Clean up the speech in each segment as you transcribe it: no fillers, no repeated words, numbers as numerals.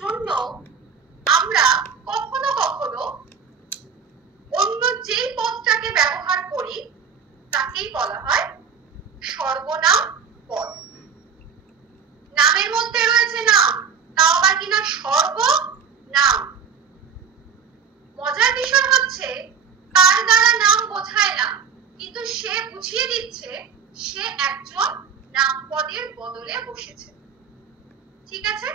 জন্য আমরা কখনো কখনো অন্য যে পদটাকে ব্যবহার করি তাকেই বলা হয় সর্বনাম পদ। নামের মধ্যে রয়েছে নাম, তাও আবার কিনা সর্বনাম। মজার বিষয় হচ্ছে তার দ্বারা নাম বোঝায় না, কিন্তু সে বুঝিয়ে দিচ্ছে সে একজন নাম পদের বদলে বসেছে। ঠিক আছে,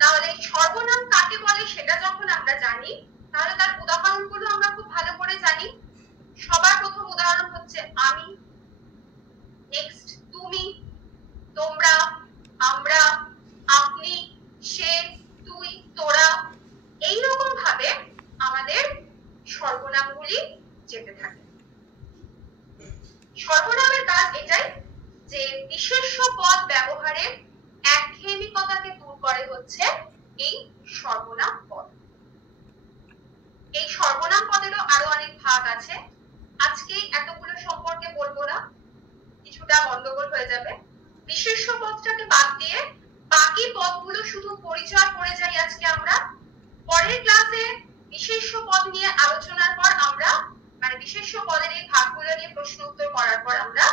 তাহলে সর্বনাম কাকে বলে সেটা যখন আমরা জানি, তাহলে তার উদাহরণগুলো আমরা খুব ভালো করে জানি। সবার প্রথম উদাহরণ হচ্ছে আমি, নেক্সট তুমি, তোমরা, আমরা, আপনি, সে, তুই, তোরা, এইরকম ভাবে আমাদের সর্বনামগুলি যেতে থাকে। সর্বনামের কাজ এটাই যে বিশেষ্য পদ ব্যবহারের একঘেয়েমিকতাকে দূর করে হচ্ছে এই সর্বনাম পদ। এই সর্বনাম পদেরও আরো অনেক ভাগ আছে, আজকে এতগুলো সম্পর্কে বলবো না, কিছুটা গন্ডগোল হয়ে যাবে। বিশেষ্য পদটাকে বাদ দিয়ে বাকি পদগুলো শুধু পরিচয় করে যাই আজকে আমরা। পরের ক্লাসে বিশেষ্য পদ নিয়ে আলোচনার পর আমরা মানে বিশেষ্য পদের এই ভাগগুলো নিয়ে প্রশ্ন উত্তর করার পর আমরা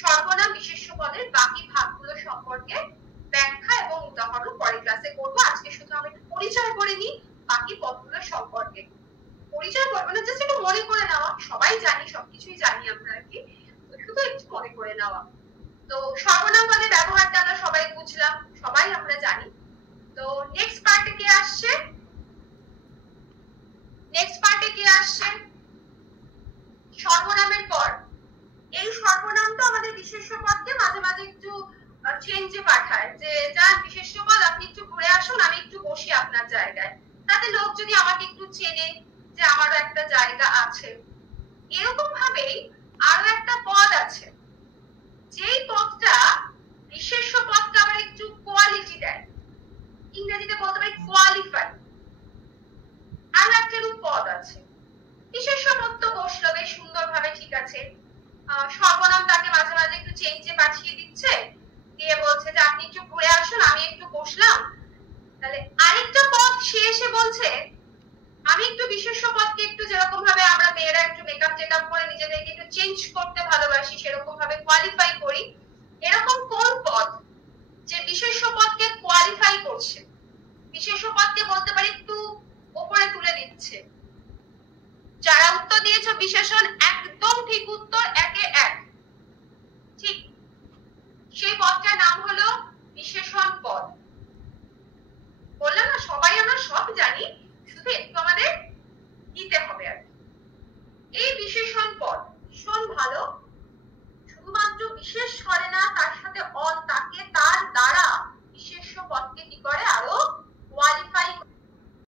সর্বনাম বিশেষ্য পদের বাকি ভাগগুলো সম্পর্কে ব্যাখ্যা এবং উদাহরণ পরের ক্লাসে করবো। আজকে শুধু আমি পরিচয় করে নিই বাকি পদগুলো সম্পর্কে। পরিচয় করবো না, জাস্ট একটু মনে করে নেওয়া, সবাই জানি, সবকিছুই জানি আমরা আর কি, শুধু একটু মনে করে নেওয়া। তো সর্বনাম পদের ব্যবহারটা আমরা সবাই বুঝলাম, সবাই আমরা জানি। তো নেক্সট পার্টে কে আসছে? নেক্সট পার্টে কে আসছে? সর্বনামের পর এই সর্বনামটা আমাদের বিশেষ্য পদকে মাঝে মাঝে একটু চেঞ্জে পাঠায়, যে যার বিশেষ্য পদ আপনি একটু ঘুরে আসুন, আমি একটু বসি আপনার জায়গায়, তাতে লোক যদি আমাকে একটু চেনে যে আমারও একটা জায়গা আছে। এরকম ভাবেই আরো একটা পদ আছে, যেই পদটা বিশেষ্য পদকে আবার একটু কোয়ালিটি দেয়, ইংরেজিতে বলতে পারি কোয়ালিফাই। আর একটা রূপ পদ আছে, বিশেষ্য পদ তো বসলো বেশ সুন্দর ভাবে, ঠিক আছে, সর্বনাম তাকে মাঝে মাঝে একটু চেঞ্জে পাঠিয়ে দিচ্ছে, দিয়ে বলছে যে আপনি একটু ঘুরে আসুন, আমি একটু বসলাম। তাহলে আরেকটা পদ সে এসে বলছে আমি একটু বিশেষ্য পদকে একটু যেরকম ভাবে আমরা মেয়েরা একটু মেকআপ টেকআপ করে নিজেদেরকে একটু চেঞ্জ করতে ভালোবাসি, সেরকম ভাবে কোয়ালিফাই করি। এরকম কোন পদ যে বিশেষ্য পদকে কোয়ালিফাই করছে, বিশেষ্য পদকে বলতে পারি একটু উপরে তুলে দিচ্ছে? যারা উত্তর দিয়েছো বিশেষণ, একদম ঠিক উত্তর, একে এক ঠিক। সেই পদটার নাম হলো বিশেষণ পদ। বললাম না সবাই আমরা সব জানি, শুধু একটু আমাদের দিতে হবে আর কি। এই বিশেষণ পদ ভীষণ ভালো, শুধুমাত্র বিশেষ করে না, তার সাথে অন্য